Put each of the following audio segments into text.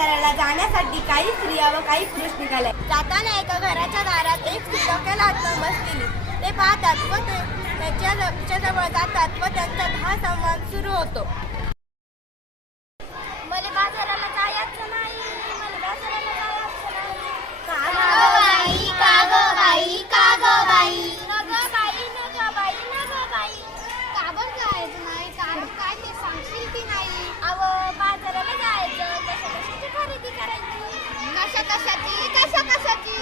बाजाराला जाण्यासाठी काही स्त्रिया व काही पुरुष निघाले. जाताना एका घराच्या दारात एक स्त्री डोक्याला हात बसलेली. ते पाहतात व ते त्याच्या जवळ जातात व त्यांचा हा संवाद सुरू होतो. मला बाजाराला जायचं नाही, मला बाजाराला जायचं नाही. का गं बाई, का गं बाई, का गं बाई, न गं बाई, न गं बाई, न गं बाई. का बरं जायचं नाही? कारण काय ते सांगशील की नाही? अहो, बाजाराला जायचं, कशाची खरेदी करायची. कशाची?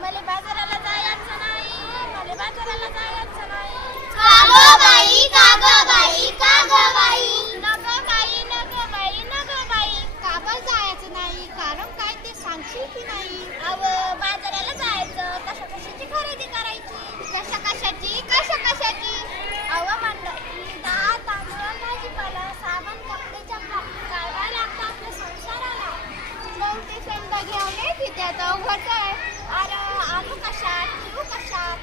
मला बाजाराला जायचं नाही, मला बाजाराला जायचं नाही. का गं बाई, का गं बाई, का गं बाई. न गं बाई, न गं बाई, न गं बाई. का बरं जायचं नाही? कारण काय ते सांगशील की नाही? अहो, बाजाराला जायचं, कशाची खरेदी करायची. कशाची? अहो, मंडळी, डाळ, तांदूळ, भाजीपाला, साबण, कपडे, चप्पल काय काय लागतं आपल्या संसाराला. मग ते समजा घेऊन ये की त्यात अवघड काय? अरे, आणू कशात, ठेवू कशात.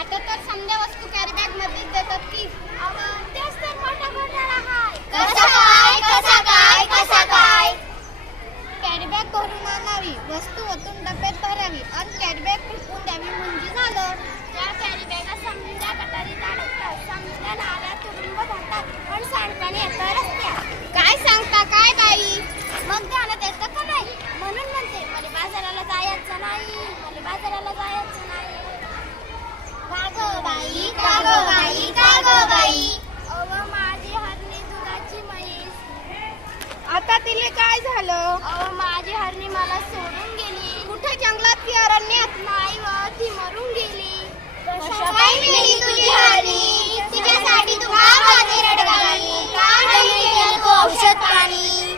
आता तर समजा वस्तू कॅरी बॅग मध्ये देतात की. अहो, तेच तर मोठा घोटाळा आहे. कसा काय? कॅरी बॅग भरून आणावी, वस्तू ओतून डब्यात भरावी आणि कॅरी बॅग फेकून द्यावी म्हणजे झालं. त्या कॅरी बॅगा समजा गटारीत अडकतात, समजा नाल्यात तुडुंब धरतात आणि सांडपाणी येतं रस्त्यात. काय सांगता काय बाई? मग ध्यानात येतं का नाही? म्हणून म्हणते मला बाजाराला जायचं नाही, मला बाजाराला जायचं नाही. का गं बाई, का गं बाई, का गं बाई. अहो, माझी हरणी दुधाची म्हैस. आता तिले काय झालं? अहो, माझी हरणी मला सोडून गेली. कुठे जंगलात की अरण्यात? नाही व ती मरून गेली. काय मिळाली तुझी हरणी? तिच्यासाठी तू का माझी रडगाणी? का नाही मिळालं तू औषध पाणी?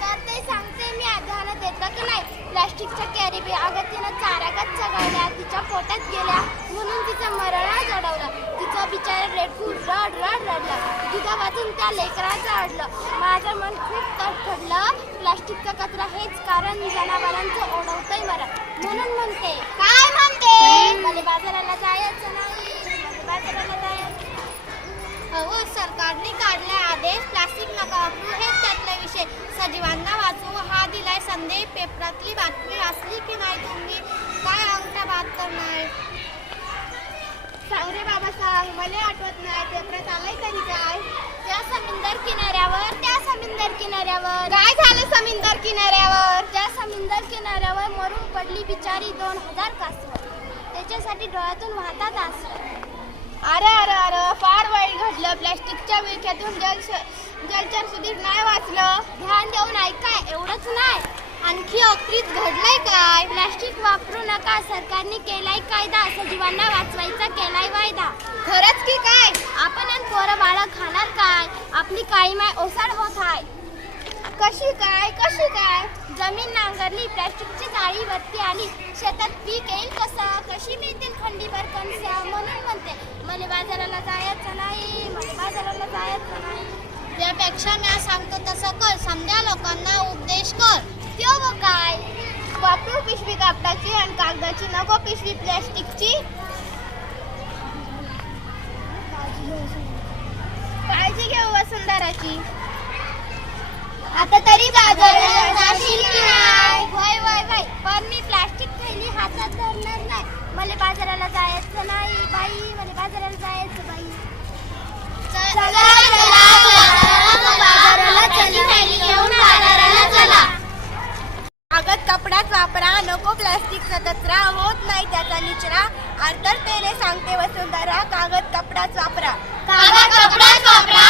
तर ते सांगते मी, ध्यानात येतं की नाही? प्लास्टिकच्या कॅरी बॅगा तिनं चारागत चघळल्या, तिच्या पोटात गेल्या म्हणून तिचं मरण जडवलं. तिचं बिचारा रेडकू रडला. दुधा वाचून त्या लेकराचं अडलं. माझं मन खूप तडफडलं. प्लास्टिकचा कचरा हेच कारण जनावरांचं ओढवतंय मरण. म्हणून म्हणते, काय म्हणते? मला बाजाराला जायचं नाही, मला बाजाराला जायचं. अहो, सरकारने काढले आदेश, प्लास्टिक नका वापरू हेच त्यातला विषय. सजीवांना वाचवू हा दिलाय संदेश. पेपरातली बातमी वाचली की नाही तुम्ही? काय अंगठा बाद करणार? सांग रे बाबा सांग, मला आठवत नाही. पेपरात आलंय तरी काय? त्या समुद्र किनाऱ्यावर काय झालं समुद्र किनाऱ्यावर? त्या समुद्र किनाऱ्यावर मरून पडली बिचारी 2000 कासवं. त्याच्यासाठी डोळ्यातून वाहतात आसवं. अरे फार वाईट घडलं. प्लॅस्टिकच्या विळख्यातून जलचर सुधीर नाही वाचलं. ध्यान देऊन ऐकाय, एवढंच नाही, आणखी अखरीत घडलंय काय? प्लास्टिक वापरू नका, सरकारने केलाय कायदा. सजीवांना वाचवायचा केलाय वायदा. खरंच की काय? आपण आणि पोरं बाळं खाणार काय? आपली काळी माय ओसाड होत आहे. कशी काय? जमीन नांगरली, प्लास्टिकची जाळी वरती आली, शेतात पीक येईल कसं? कशी मिळतील खंडीभर कणसं? म्हणून म्हणते मला बाजाराला जायचं नाही, मला बाजाराला जायचं नाही. त्यापेक्षा मी सांगतो तसं कर. समजा लोकांना उपदेश कर. त्यो व काय? वापरू पिशवी कापडाची आणि कागदाची, नको पिशवी प्लॅस्टिकची. काळजी घेऊ वसुंधराची. आता तरी बाजाराला जाशील की नाही? वय पण मी प्लास्टिक थैली हातात धरणार नाही. मला बाजाराला जायचं नाही बाई, मला बाजाराला जायचं बाई. चला बाजाराला चली थैली घेऊन बाजाराला चला. कागद कपडाच वापरा, नको प्लास्टिकचा कचरा, होत नाही त्याचा निचरा. आर्तरतेने सांगते वसुंधरा, कागद कपडाच वापरा. कागद कपडाच वापरा.